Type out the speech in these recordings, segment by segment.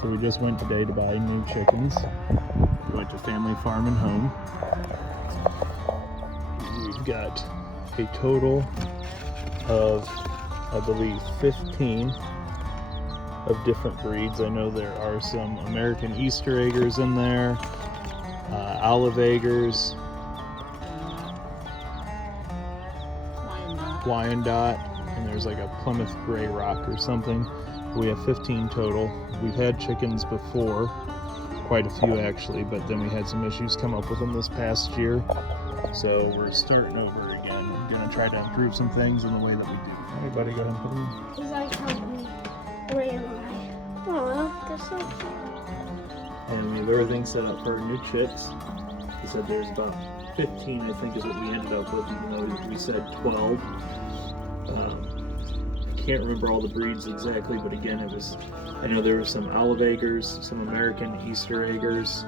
So we just went today to buy new chickens. We went to Family Farm and Home. We've got a total of, I believe, 15 of different breeds. I know there are some American Easter eggers in there, olive eggers, Wyandotte, and there's like a Plymouth Gray Rock or something. We have 15 total. We've had chickens before, quite a few actually, but then we had some issues come up with them this past year. So we're starting over again. I'm gonna try to improve some things in the way that we do. Everybody go ahead and put them in. He's like helping me. Where am I? Oh, they're so cute. And we have everything set up for new chicks. He said there's about 15, I think, is what we ended up with, even though we said 12. I can't remember all the breeds exactly, but again, I know there were some olive eggers, some American Easter eggers,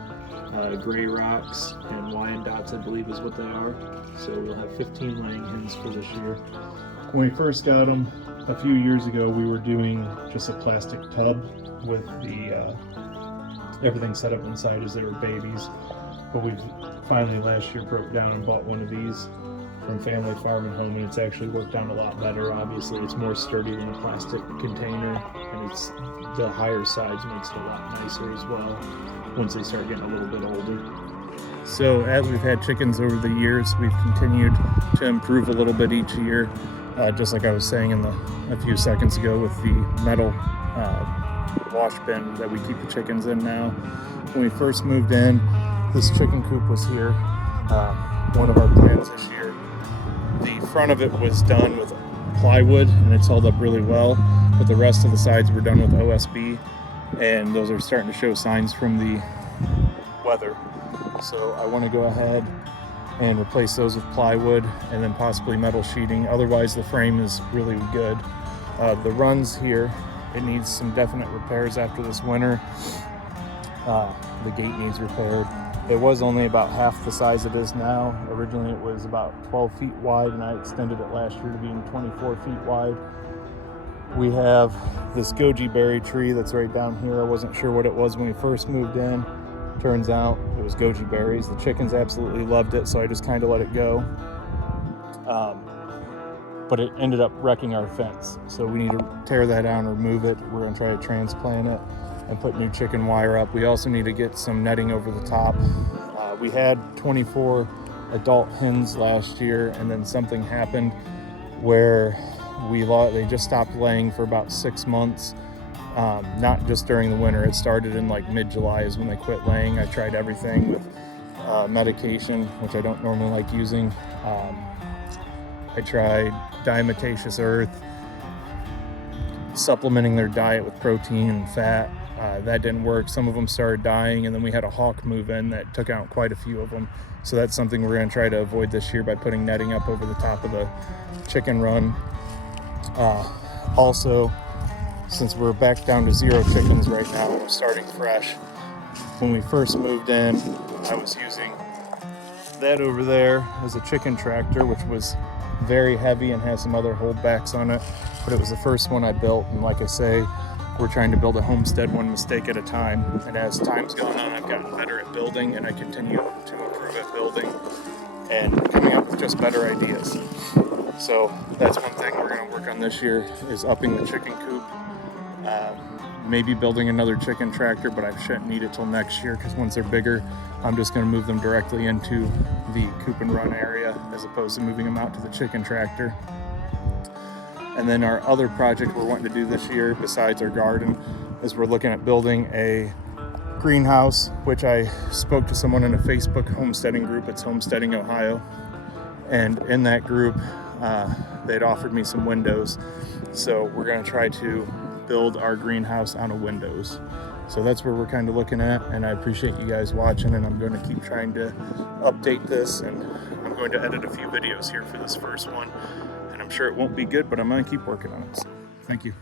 Gray Rocks, and Wyandottes, I believe is what they are. So we'll have 15 laying hens for this year. When we first got them a few years ago, we were doing just a plastic tub with the everything set up inside as they were babies. But we finally last year broke down and bought one of these from Family Farm and Home, and it's actually worked out a lot better. Obviously, it's more sturdy than a plastic container, and it's the higher size makes it a lot nicer as well once they start getting a little bit older. So as we've had chickens over the years, we've continued to improve a little bit each year. Just like I was saying a few seconds ago with the metal wash bin that we keep the chickens in now. When we first moved in, this chicken coop was here, one of our plans this year. The front of it was done with plywood and it's held up really well, but the rest of the sides were done with OSB, and those are starting to show signs from the weather. So I want to go ahead and replace those with plywood and then possibly metal sheeting. Otherwise the frame is really good. The runs here, it needs some definite repairs after this winter. The gate needs repaired. It was only about half the size it is now. Originally it was about 12 feet wide, and I extended it last year to being 24 feet wide. We have this goji berry tree that's right down here. I wasn't sure what it was when we first moved in. Turns out it was goji berries. The chickens absolutely loved it, so I just kind of let it go. But it ended up wrecking our fence. So we need to tear that down, remove it. We're gonna try to transplant it and put new chicken wire up. We also need to get some netting over the top. We had 24 adult hens last year, and then something happened where they just stopped laying for about 6 months. Not just during the winter. It started in like mid-July is when they quit laying. I tried everything with medication, which I don't normally like using. I tried diatomaceous earth, supplementing their diet with protein and fat. That didn't work. Some of them started dying, and then we had a hawk move in that took out quite a few of them. So that's something we're going to try to avoid this year by putting netting up over the top of the chicken run. Also, since we're back down to 0 chickens right now, we're starting fresh. When we first moved in, I was using that over there as a chicken tractor, which was very heavy and has some other holdbacks on it, but it was the first one I built. And like I say, we're trying to build a homestead one mistake at a time. And as time's gone on, I've gotten better at building, and I continue to improve at building and coming up with just better ideas. So that's one thing we're going to work on this year, is upping the chicken coop. Maybe building another chicken tractor, but I shouldn't need it till next year, because once they're bigger, I'm just going to move them directly into the coop and run area as opposed to moving them out to the chicken tractor. And then our other project we're wanting to do this year, besides our garden, is we're looking at building a greenhouse, which I spoke to someone in a Facebook homesteading group. It's Homesteading Ohio. And in that group, they'd offered me some windows. So we're going to try to build our greenhouse out of windows. So that's where we're kind of looking at, and I appreciate you guys watching, and I'm going to keep trying to update this, and I'm going to edit a few videos here for this first one, and I'm sure it won't be good, but I'm going to keep working on it. So, thank you.